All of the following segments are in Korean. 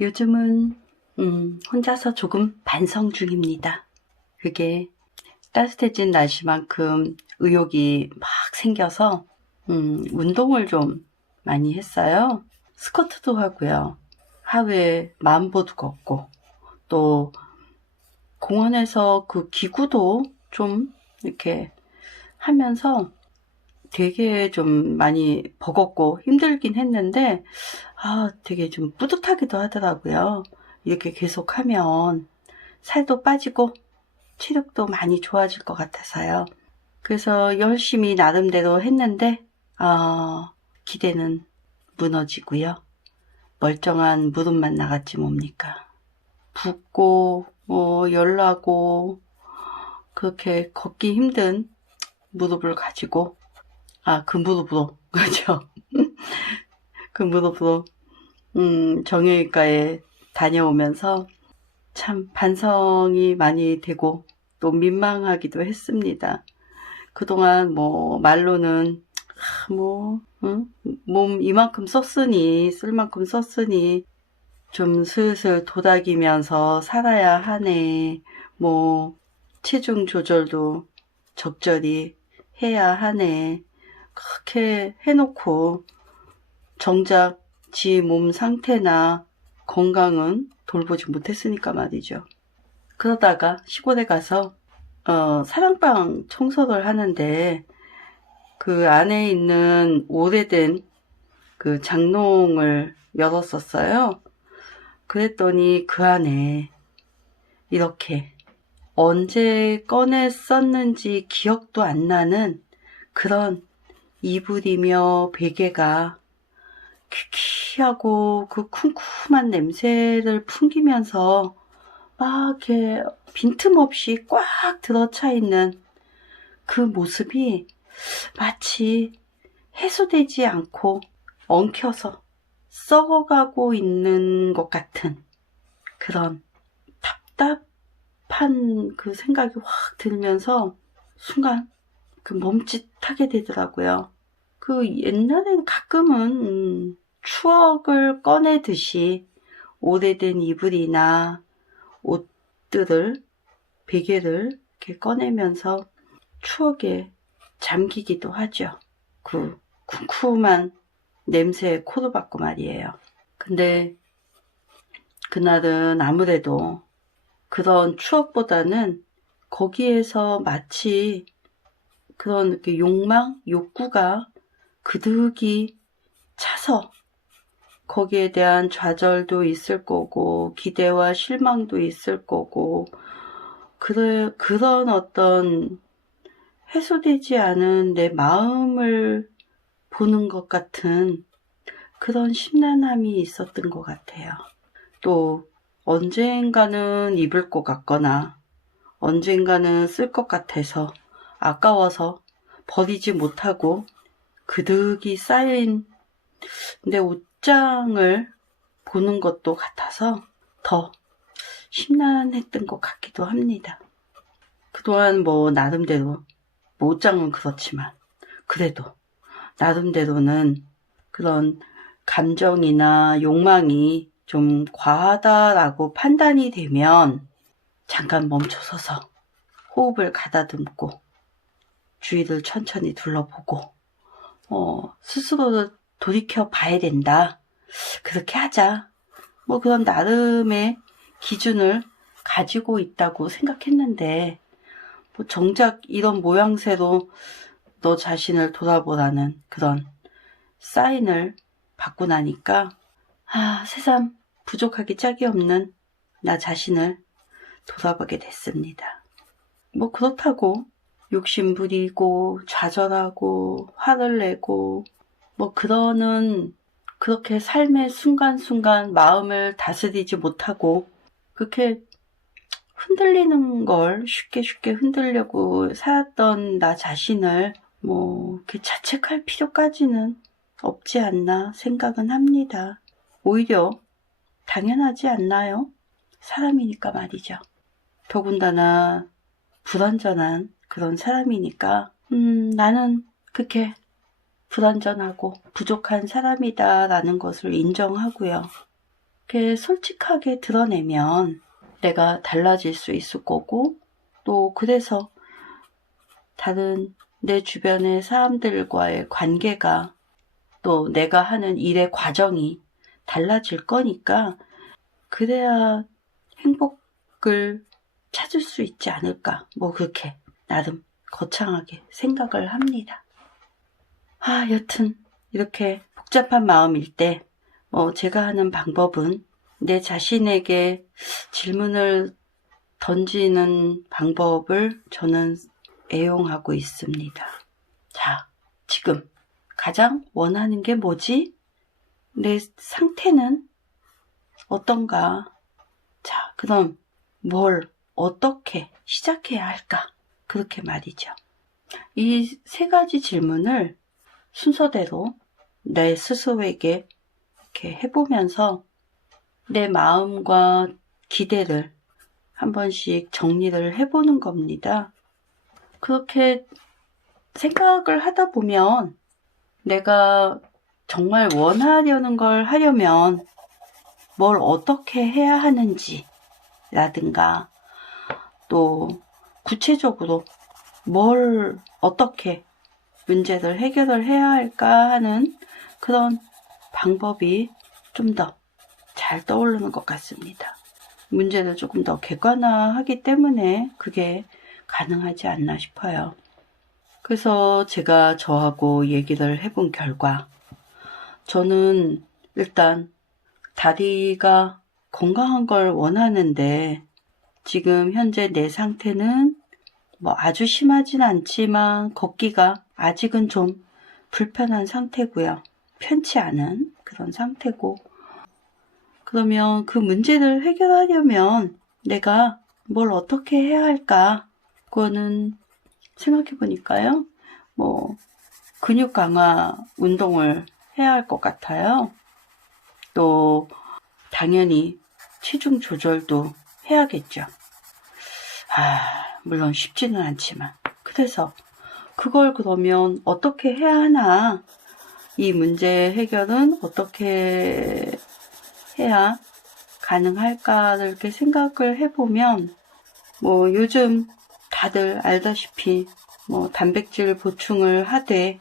요즘은 혼자서 조금 반성 중입니다. 그게 따뜻해진 날씨만큼 의욕이 막 생겨서 운동을 좀 많이 했어요. 스쿼트도 하고요. 하루에 10,000보도 걷고, 또 공원에서 그 기구도 좀 이렇게 하면서 되게 좀 많이 버겁고 힘들긴 했는데, 되게 좀 뿌듯하기도 하더라고요. 이렇게 계속하면 살도 빠지고 체력도 많이 좋아질 것 같아서요. 그래서 열심히 나름대로 했는데, 기대는 무너지고요. 멀쩡한 무릎만 나갔지 뭡니까. 붓고, 열나고, 그렇게 걷기 힘든 무릎을 가지고, 그 무릎으로, 그죠? 그 무릎으로, 정형외과에 다녀오면서 참 반성이 많이 되고, 또 민망하기도 했습니다. 그동안 말로는, 몸 이만큼 썼으니, 쓸 만큼 썼으니, 좀 슬슬 도닥이면서 살아야 하네. 체중 조절도 적절히 해야 하네. 그렇게 해놓고 정작 지 몸 상태나 건강은 돌보지 못했으니까 말이죠. 그러다가 시골에 가서 사랑방 청소를 하는데 그 안에 있는 오래된 그 장롱을 열었었어요. 그랬더니 그 안에 이렇게 언제 꺼내 썼는지 기억도 안 나는 그런 이불이며 베개가 퀴퀴하고 그 쿰쿰한 냄새를 풍기면서 막 이렇게 빈틈없이 꽉 들어차 있는 그 모습이 마치 해소되지 않고 엉켜서 썩어가고 있는 것 같은 그런 답답한 그 생각이 확 들면서 순간 그 멈칫하게 되더라고요. 그 옛날엔 가끔은 추억을 꺼내듯이 오래된 이불이나 옷들을, 베개를 이렇게 꺼내면서 추억에 잠기기도 하죠. 그 쿰쿰한 냄새에 코도 박고 말이에요. 근데 그날은 아무래도 그런 추억보다는 거기에서 마치 그런 이렇게 욕구가 그득이 차서 거기에 대한 좌절도 있을 거고 기대와 실망도 있을 거고 그런 어떤 해소되지 않은 내 마음을 보는 것 같은 그런 심란함이 있었던 것 같아요. 또 언젠가는 입을 것 같거나 언젠가는 쓸 것 같아서 아까워서 버리지 못하고 그득이 쌓인 내 옷장을 보는 것도 같아서 더 심란했던 것 같기도 합니다. 그동안 나름대로 옷장은 그렇지만 그래도 나름대로는 그런 감정이나 욕망이 좀 과하다라고 판단이 되면 잠깐 멈춰서서 호흡을 가다듬고 주위를 천천히 둘러보고 스스로를 돌이켜 봐야 된다. 그렇게 하자. 그런 나름의 기준을 가지고 있다고 생각했는데 정작 이런 모양새로 너 자신을 돌아보라는 그런 사인을 받고 나니까 새삼 부족하기 짝이 없는 나 자신을 돌아보게 됐습니다. 그렇다고 욕심부리고 좌절하고 화를 내고 그렇게 삶의 순간순간 마음을 다스리지 못하고 그렇게 흔들리는 걸 쉽게 흔들려고 살았던 나 자신을 이렇게 자책할 필요까지는 없지 않나 생각은 합니다. 오히려 당연하지 않나요? 사람이니까 말이죠. 더군다나 불완전한 그런 사람이니까 나는 그렇게 불완전하고 부족한 사람이다 라는 것을 인정하고요. 이렇게 솔직하게 드러내면 내가 달라질 수 있을 거고, 또 그래서 다른 내 주변의 사람들과의 관계가, 또 내가 하는 일의 과정이 달라질 거니까, 그래야 행복을 찾을 수 있지 않을까. 뭐 그렇게 나름 거창하게 생각을 합니다. 여튼 이렇게 복잡한 마음일 때 제가 하는 방법은 내 자신에게 질문을 던지는 방법을 저는 애용하고 있습니다. 자, 지금 가장 원하는 게 뭐지? 내 상태는 어떤가? 자, 그럼 뭘 어떻게 시작해야 할까? 그렇게 말이죠. 이 세 가지 질문을 순서대로 내 스스로에게 이렇게 해보면서 내 마음과 기대를 한 번씩 정리를 해보는 겁니다. 그렇게 생각을 하다 보면 내가 정말 원하려는 걸 하려면 뭘 어떻게 해야 하는지 라든가, 또 구체적으로 뭘 어떻게 문제를 해결을 해야 할까 하는 그런 방법이 좀 더 잘 떠오르는 것 같습니다. 문제를 조금 더 객관화하기 때문에 그게 가능하지 않나 싶어요. 그래서 제가 저하고 얘기를 해본 결과, 저는 일단 다리가 건강한 걸 원하는데, 지금 현재 내 상태는 아주 심하진 않지만 걷기가 아직은 좀 불편한 상태고요. 편치 않은 그런 상태고, 그러면 그 문제를 해결하려면 내가 뭘 어떻게 해야 할까? 그거는 생각해 보니까요. 근육 강화 운동을 해야 할 것 같아요. 또 당연히 체중 조절도 해야겠죠. 물론 쉽지는 않지만. 그래서 그걸 그러면 어떻게 해야 하나? 이 문제 해결은 어떻게 해야 가능할까를 이렇게 생각을 해보면, 요즘 다들 알다시피 단백질 보충을 하되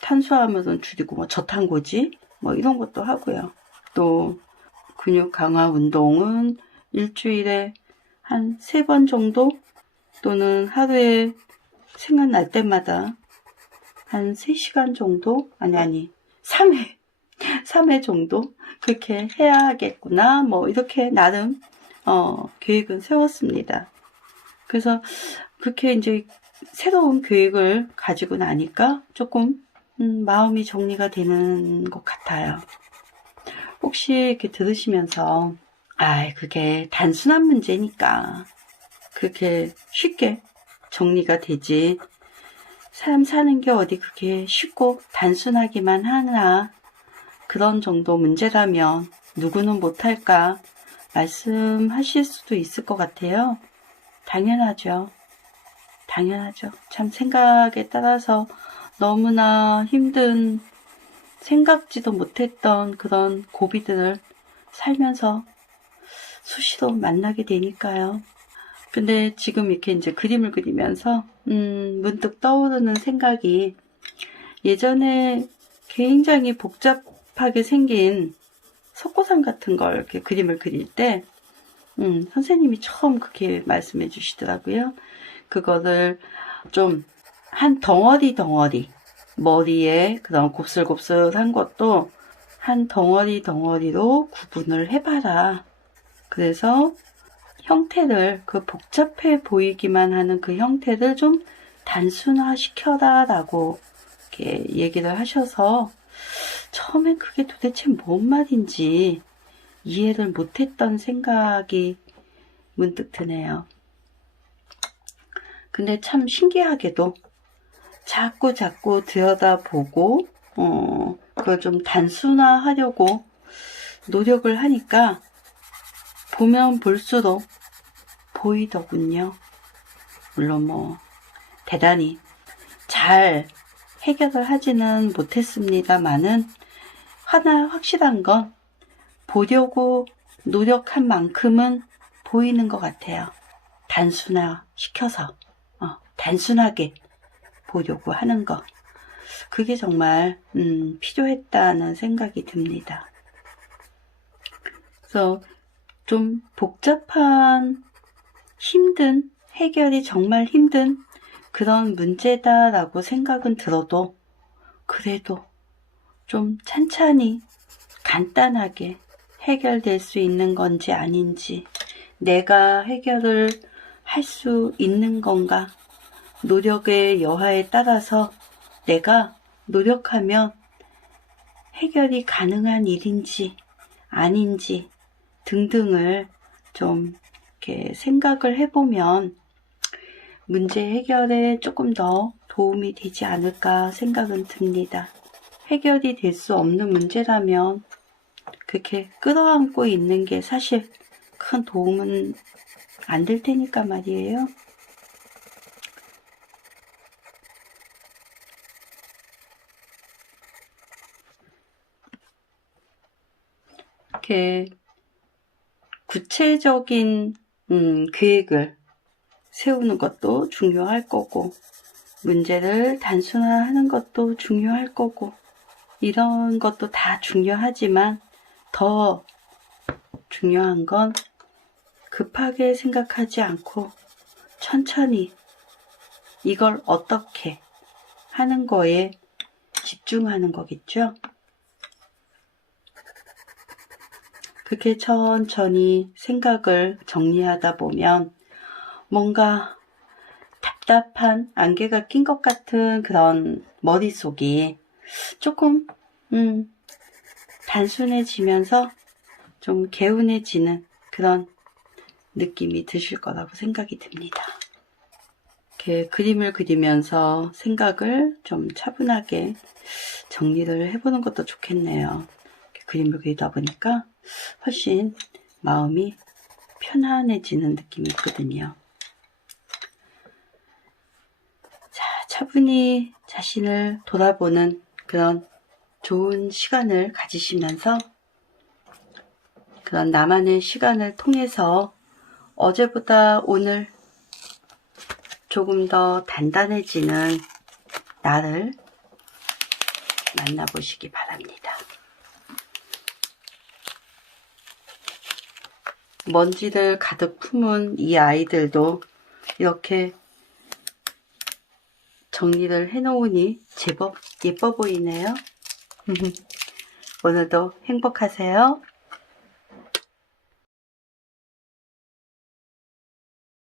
탄수화물은 줄이고 저탄고지 이런 것도 하고요. 또 근육 강화 운동은 일주일에 한 3번 정도, 또는 하루에 생각날 때마다 한 3시간 정도, 3회 정도 그렇게 해야겠구나, 이렇게 나름 계획은 세웠습니다. 그래서 그렇게 이제 새로운 계획을 가지고 나니까 조금 마음이 정리가 되는 것 같아요. 혹시 이렇게 들으시면서 그게 단순한 문제니까 그렇게 쉽게 정리가 되지, 사람 사는 게 어디 그렇게 쉽고 단순하기만 하나, 그런 정도 문제라면 누구는 못할까 말씀하실 수도 있을 것 같아요. 당연하죠. 참 생각에 따라서 너무나 힘든, 생각지도 못했던 그런 고비들을 살면서 수시로 만나게 되니까요. 근데 지금 이렇게 이제 그림을 그리면서 문득 떠오르는 생각이, 예전에 굉장히 복잡하게 생긴 석고상 같은 걸 이렇게 그림을 그릴 때 선생님이 처음 그렇게 말씀해 주시더라고요. 그거를 좀 한 덩어리 머리에 그런 곱슬곱슬한 것도 한 덩어리로 구분을 해봐라. 그래서 형태를, 그 복잡해 보이기만 하는 그 형태를 좀 단순화시켜라 라고 이렇게 얘기를 하셔서, 처음엔 그게 도대체 뭔 말인지 이해를 못했던 생각이 문득 드네요. 근데 참 신기하게도 자꾸 들여다보고 그걸 좀 단순화하려고 노력을 하니까 보면 볼수록 보이더군요. 물론 대단히 잘 해결을 하지는 못했습니다만은, 하나 확실한 건 보려고 노력한 만큼은 보이는 것 같아요. 단순화시켜서 단순하게 보려고 하는 것, 그게 정말 필요했다는 생각이 듭니다. 그래서 좀 복잡한, 힘든, 해결이 정말 힘든 그런 문제다라고 생각은 들어도 그래도 좀 찬찬히 간단하게 해결될 수 있는 건지 아닌지, 내가 해결을 할 수 있는 건가, 노력의 여하에 따라서 내가 노력하면 해결이 가능한 일인지 아닌지 등등을 좀 이렇게 생각을 해보면 문제 해결에 조금 더 도움이 되지 않을까 생각은 듭니다. 해결이 될 수 없는 문제라면 그렇게 끌어안고 있는 게 사실 큰 도움은 안 될 테니까 말이에요. 이렇게 구체적인 계획을 세우는 것도 중요할 거고, 문제를 단순화하는 것도 중요할 거고, 이런 것도 다 중요하지만 더 중요한 건 급하게 생각하지 않고 천천히 이걸 어떻게 하는 거에 집중하는 거겠죠. 그렇게 천천히 생각을 정리하다 보면 뭔가 답답한 안개가 낀 것 같은 그런 머릿속이 조금 단순해지면서 좀 개운해지는 그런 느낌이 드실 거라고 생각이 듭니다. 이렇게 그림을 그리면서 생각을 좀 차분하게 정리를 해보는 것도 좋겠네요. 이렇게 그림을 그리다 보니까 훨씬 마음이 편안해지는 느낌이 있거든요. 자, 차분히 자신을 돌아보는 그런 좋은 시간을 가지시면서 그런 나만의 시간을 통해서 어제보다 오늘 조금 더 단단해지는 나를 만나보시기 바랍니다. 먼지를 가득 품은 이 아이들도 이렇게 정리를 해놓으니 제법 예뻐 보이네요. 오늘도 행복하세요.